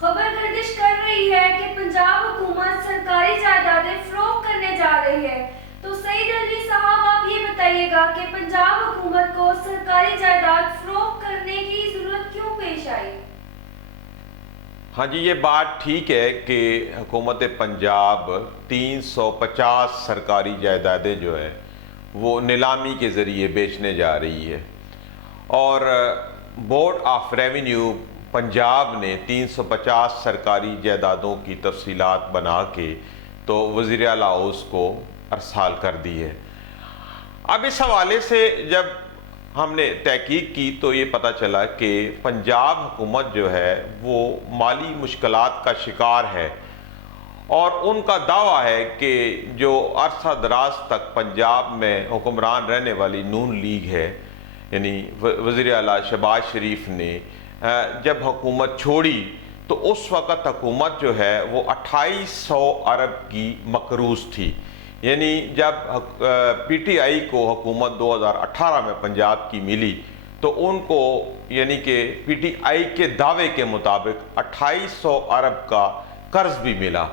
خبر گردش کر رہی ہے کہ پنجاب حکومت سرکاری جائیدادیں فروخت کرنے جا رہی ہے۔ تو سعید علی صاحب آپ یہ بتائیے گا کہ پنجاب حکومت کو سرکاری جائیداد فروخت کرنے کی ضرورت کیوں پیش آئی؟ ہاں جی، یہ بات ٹھیک ہے کہ حکومت پنجاب 350 سرکاری جائیدادیں جو ہیں وہ نیلامی کے ذریعے بیچنے جا رہی ہے، اور بورڈ آف ریونیو پنجاب نے 350 سرکاری جائیدادوں کی تفصیلات بنا کے تو وزیر اعلیٰ ہاؤس کو ارسال کر دی ہے۔ اب اس حوالے سے جب ہم نے تحقیق کی تو یہ پتہ چلا کہ پنجاب حکومت جو ہے وہ مالی مشکلات کا شکار ہے، اور ان کا دعویٰ ہے کہ جو عرصہ دراز تک پنجاب میں حکمران رہنے والی نون لیگ ہے، یعنی وزیر اعلیٰ شہباز شریف نے جب حکومت چھوڑی تو اس وقت حکومت جو ہے وہ 2800 ارب کی مقروض تھی۔ یعنی جب پی ٹی آئی کو حکومت 2018 میں پنجاب کی ملی تو ان کو یعنی کہ پی ٹی آئی کے دعوے کے مطابق 2800 ارب کا قرض بھی ملا۔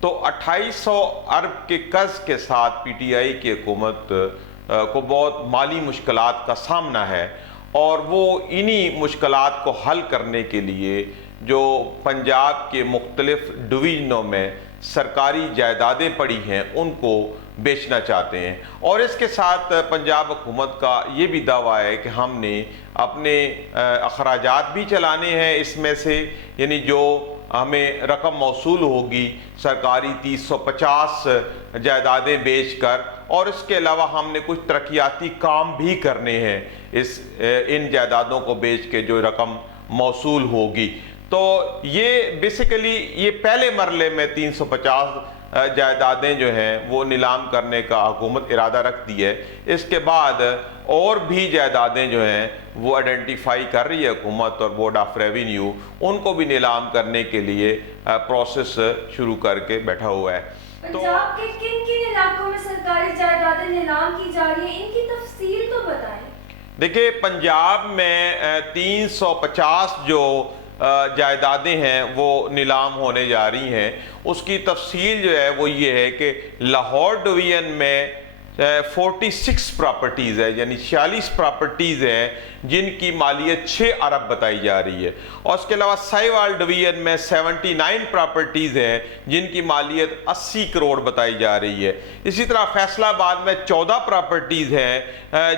تو 2800 ارب کے قرض کے ساتھ پی ٹی آئی کی حکومت کو بہت مالی مشکلات کا سامنا ہے، اور وہ انہی مشکلات کو حل کرنے کے لیے جو پنجاب کے مختلف ڈویژنوں میں سرکاری جائیدادیں پڑی ہیں ان کو بیچنا چاہتے ہیں۔ اور اس کے ساتھ پنجاب حکومت کا یہ بھی دعویٰ ہے کہ ہم نے اپنے اخراجات بھی چلانے ہیں اس میں سے، یعنی جو ہمیں رقم موصول ہوگی سرکاری 350 جائیدادیں بیچ کر، اور اس کے علاوہ ہم نے کچھ ترقیاتی کام بھی کرنے ہیں ان جائیدادوں کو بیچ کے جو رقم موصول ہوگی۔ تو یہ بیسیکلی یہ پہلے مرحلے میں 350 جائیدادیں جو ہیں وہ نیلام کرنے کا حکومت ارادہ رکھتی ہے۔ اس کے بعد اور بھی جائیدادیں جو ہیں وہ آئیڈینٹیفائی کر رہی ہے حکومت، اور بورڈ آف ریونیو ان کو بھی نیلام کرنے کے لیے پروسیس شروع کر کے بیٹھا ہوا ہے۔ پنجاب کے کن کن علاقوں میں سرکاری جائیدادیں نیلام کی جا رہی ہیں، ان کی تفصیل تو بتائیں۔ دیکھیں، پنجاب میں 350 جو جائیدادیں ہیں وہ نیلام ہونے جا رہی ہیں۔ اس کی تفصیل جو ہے وہ یہ ہے کہ لاہور ڈویژن میں 46 پراپرٹیز ہے، یعنی 46 پراپرٹیز ہیں جن کی مالیت 6 ارب بتائی جا رہی ہے، اور اس کے علاوہ ساہیوال ڈویژن میں 79 پراپرٹیز ہیں جن کی مالیت 80 کروڑ بتائی جا رہی ہے۔ اسی طرح فیصل آباد میں 14 پراپرٹیز ہیں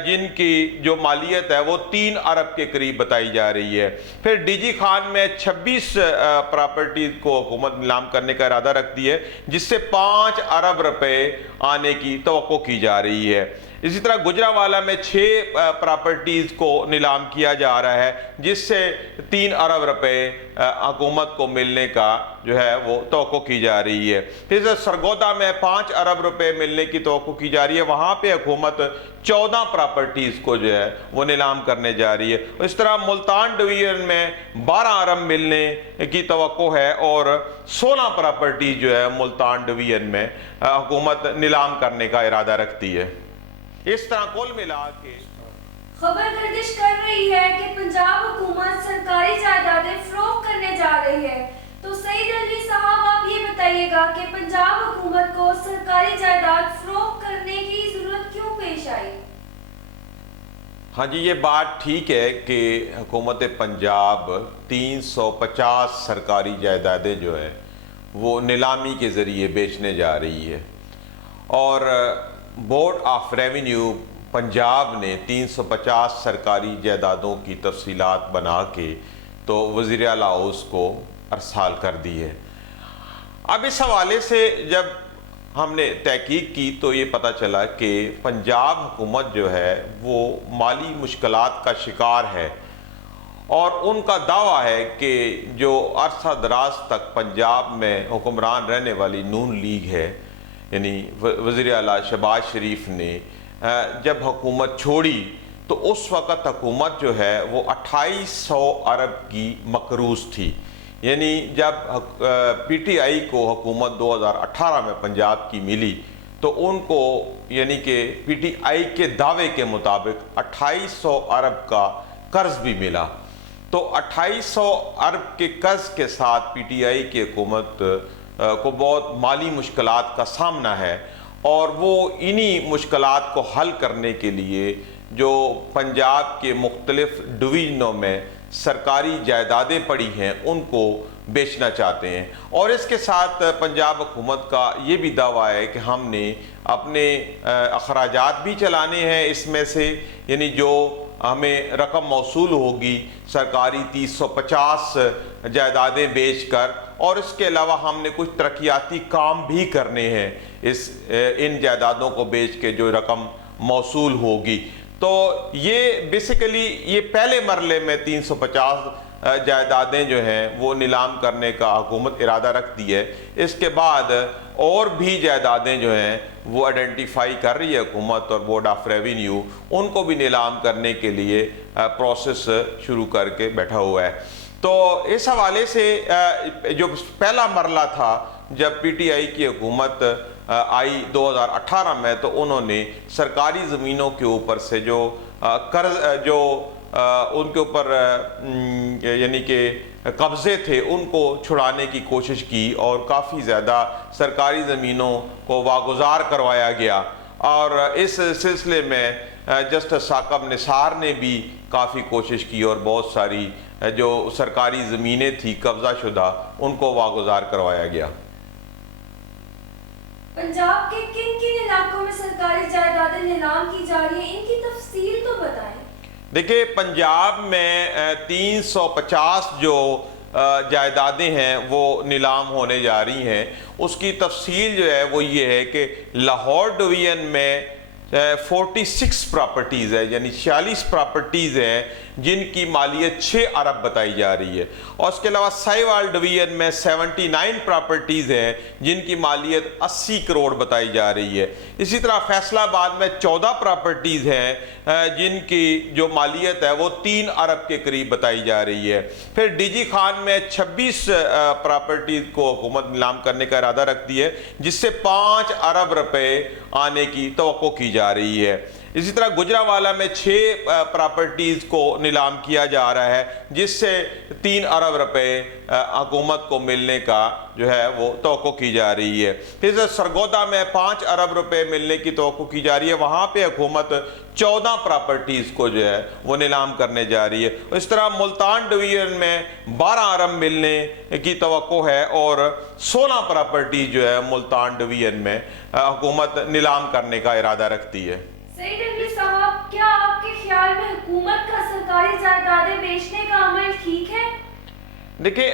جن کی جو مالیت ہے وہ 3 ارب کے قریب بتائی جا رہی ہے۔ پھر ڈی جی خان میں 26 پراپرٹیز کو حکومت نیلام کرنے کا ارادہ رکھتی ہے، جس سے 5 ارب روپے آنے کی توقع کی جا رہی ہے۔ اسی طرح گجرانوالہ میں 6 پراپرٹیز کو نیلام کیا جا رہا ہے، جس سے 3 ارب روپے حکومت کو ملنے کا جو ہے وہ توقع کی جا رہی ہے۔ پھر سرگودا میں 5 ارب روپے ملنے کی توقع کی جا رہی ہے، وہاں پہ حکومت 14 پراپرٹیز کو جو ہے وہ نیلام کرنے جا رہی ہے۔ اس طرح ملتان ڈویژن میں 12 ارب ملنے کی توقع ہے، اور 16 پراپرٹیز جو ہے ملتان ڈویژن میں حکومت نیلام کرنے کا ارادہ رکھتی ہے۔ اس طرح کل ملا کے خبر گردش کر رہی ہے کہ پنجاب حکومت سرکاری جائیدادیں فروخت کرنے جا رہی ہے۔ تو سعید علی صاحب آپ یہ بتائیے گا کہ پنجاب حکومت کو سرکاری جائیداد فروخت کرنے کی ضرورت کیوں پیش آئی؟ ہاں جی، یہ بات ٹھیک ہے کہ حکومت پنجاب 350 سرکاری جائیدادیں جو ہیں وہ نیلامی کے ذریعے بیچنے جا رہی ہے، اور بورڈ آف ریونیو پنجاب نے 350 سرکاری جائیدادوں کی تفصیلات بنا کے تو وزیر اعلیٰ ہاؤس کو ارسال کر دی ہے۔ اب اس حوالے سے جب ہم نے تحقیق کی تو یہ پتہ چلا کہ پنجاب حکومت جو ہے وہ مالی مشکلات کا شکار ہے، اور ان کا دعویٰ ہے کہ جو عرصہ دراز تک پنجاب میں حکمران رہنے والی نون لیگ ہے، یعنی وزیر اعلیٰ شہباز شریف نے جب حکومت چھوڑی تو اس وقت حکومت جو ہے وہ 2800 ارب کی مقروض تھی۔ یعنی جب پی ٹی آئی کو حکومت 2018 میں پنجاب کی ملی تو ان کو یعنی کہ پی ٹی آئی کے دعوے کے مطابق 2800 ارب کا قرض بھی ملا۔ تو 2800 ارب کے قرض کے ساتھ پی ٹی آئی کی حکومت کو بہت مالی مشکلات کا سامنا ہے، اور وہ انہی مشکلات کو حل کرنے کے لیے جو پنجاب کے مختلف ڈویژنوں میں سرکاری جائیدادیں پڑی ہیں ان کو بیچنا چاہتے ہیں۔ اور اس کے ساتھ پنجاب حکومت کا یہ بھی دعویٰ ہے کہ ہم نے اپنے اخراجات بھی چلانے ہیں اس میں سے، یعنی جو ہمیں رقم موصول ہوگی سرکاری 350 جائیدادیں بیچ کر، اور اس کے علاوہ ہم نے کچھ ترقیاتی کام بھی کرنے ہیں ان جائیدادوں کو بیچ کے جو رقم موصول ہوگی۔ تو یہ بیسیکلی یہ پہلے مرحلے میں 350 جائیدادیں جو ہیں وہ نیلام کرنے کا حکومت ارادہ رکھتی ہے۔ اس کے بعد اور بھی جائیدادیں جو ہیں وہ آئیڈینٹیفائی کر رہی ہے حکومت، اور بورڈ آف ریونیو ان کو بھی نیلام کرنے کے لیے پروسیس شروع کر کے بیٹھا ہوا ہے۔ تو اس حوالے سے جو پہلا مرحلہ تھا جب پی ٹی آئی کی حکومت آئی 2018 میں، تو انہوں نے سرکاری زمینوں کے اوپر سے جو قرض جو ان کے اوپر یعنی کہ قبضے تھے ان کو چھڑانے کی کوشش کی، اور کافی زیادہ سرکاری زمینوں کو واگزار کروایا گیا۔ اور اس سلسلے میں جسٹس ثاقب نثار نے بھی کافی کوشش کی، اور بہت ساری جو سرکاری زمینیں تھی قبضہ شدہ ان کو واگزار کروایا گیا۔ پنجاب کے کن کن علاقوں میں سرکاری جائیدادیں نیلام کی جا رہی ہیں، ان کی تفصیل تو بتائیں۔ دیکھیں، پنجاب میں 350 جو جائیدادیں ہیں وہ نیلام ہونے جا رہی ہیں۔ اس کی تفصیل جو ہے وہ یہ ہے کہ لاہور ڈویژن میں 46 پراپرٹیز ہے، یعنی 46 پراپرٹیز ہیں جن کی مالیت 6 ارب بتائی جا رہی ہے، اور اس کے علاوہ ساہیوال ڈویژن میں 79 پراپرٹیز ہیں جن کی مالیت 80 کروڑ بتائی جا رہی ہے۔ اسی طرح فیصل آباد میں 14 پراپرٹیز ہیں جن کی جو مالیت ہے وہ 3 ارب کے قریب بتائی جا رہی ہے۔ پھر ڈی جی خان میں 26 پراپرٹیز کو حکومت نیلام کرنے کا ارادہ رکھتی ہے، جس سے 5 ارب روپے آنے کی توقع کی جا رہی ہے۔ اسی طرح گجرانوالہ میں 6 پراپرٹیز کو نیلام کیا جا رہا ہے، جس سے 3 ارب روپے حکومت کو ملنے کا جو ہے وہ توقع کی جا رہی ہے۔ پھر سرگودا میں 5 ارب روپے ملنے کی توقع کی جا رہی ہے، وہاں پہ حکومت 14 پراپرٹیز کو جو ہے وہ نیلام کرنے جا رہی ہے۔ اس طرح ملتان ڈویژن میں 12 ارب ملنے کی توقع ہے، اور 16 پراپرٹیز جو ہے ملتان ڈویژن میں حکومت نیلام کرنے کا ارادہ رکھتی ہے۔ سعید علی صاحب، کیا آپ کے خیال میں حکومت کا سرکاری جائیدادیں بیچنے کا عمل ٹھیک ہے؟ دیکھیں،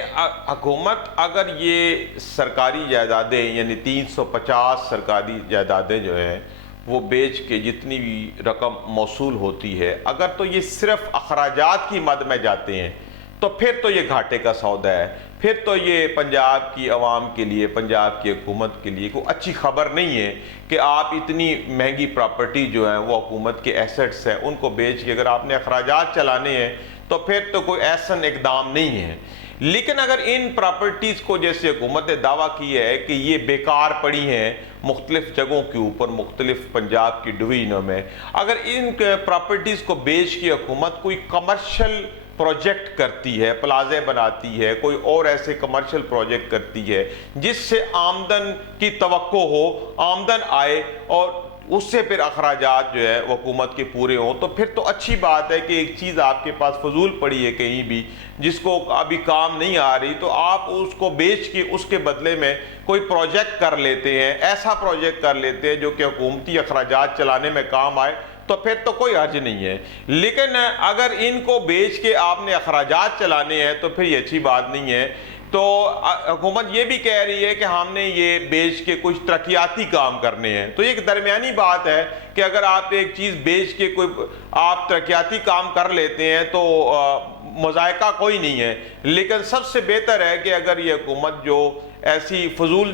حکومت اگر یہ سرکاری جائیدادیں یعنی 350 سرکاری جائیدادیں جو ہیں وہ بیچ کے جتنی بھی رقم موصول ہوتی ہے، اگر تو یہ صرف اخراجات کی مد میں جاتے ہیں تو پھر تو یہ گھاٹے کا سودا ہے، پھر تو یہ پنجاب کی عوام کے لیے، پنجاب کی حکومت کے لیے کوئی اچھی خبر نہیں ہے کہ آپ اتنی مہنگی پراپرٹی جو ہیں وہ حکومت کے ایسٹس ہیں ان کو بیچ کے اگر آپ نے اخراجات چلانے ہیں تو پھر تو کوئی احسن اقدام نہیں ہے۔ لیکن اگر ان پراپرٹیز کو، جیسے حکومت نے دعویٰ کیا ہے کہ یہ بیکار پڑی ہیں مختلف جگہوں کے اوپر، مختلف پنجاب کی ڈویژنوں میں، اگر ان پراپرٹیز کو بیچ کے حکومت کوئی کمرشل پروجیکٹ کرتی ہے، پلازے بناتی ہے، کوئی اور ایسے کمرشل پروجیکٹ کرتی ہے جس سے آمدن کی توقع ہو، آمدن آئے، اور اس سے پھر اخراجات جو ہے حکومت کے پورے ہوں، تو پھر تو اچھی بات ہے کہ ایک چیز آپ کے پاس فضول پڑی ہے کہیں بھی جس کو ابھی کام نہیں آ رہی، تو آپ اس کو بیچ کے اس کے بدلے میں کوئی پروجیکٹ کر لیتے ہیں، ایسا پروجیکٹ کر لیتے ہیں جو کہ حکومتی اخراجات چلانے میں کام آئے، تو پھر تو کوئی حرج نہیں ہے۔ لیکن اگر ان کو بیچ کے آپ نے اخراجات چلانے ہیں تو پھر یہ اچھی بات نہیں ہے۔ تو حکومت یہ بھی کہہ رہی ہے کہ ہم نے یہ بیچ کے کچھ ترقیاتی کام کرنے ہیں، تو یہ ایک درمیانی بات ہے کہ اگر آپ ایک چیز بیچ کے کوئی آپ ترقیاتی کام کر لیتے ہیں تو مذائقہ کوئی نہیں ہے، لیکن سب سے بہتر ہے کہ اگر یہ حکومت جو ایسی فضول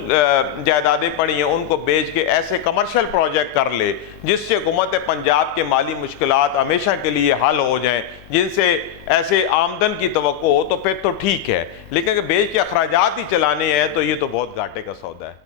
جائیدادیں پڑی ہیں ان کو بیچ کے ایسے کمرشل پروجیکٹ کر لے جس سے حکومت پنجاب کے مالی مشکلات ہمیشہ کے لیے حل ہو جائیں، جن سے ایسے آمدن کی توقع ہو، تو پھر تو ٹھیک ہے۔ لیکن اگر بیچ کے اخراجات ہی چلانے ہیں تو یہ تو بہت گھاٹے کا سودا ہے۔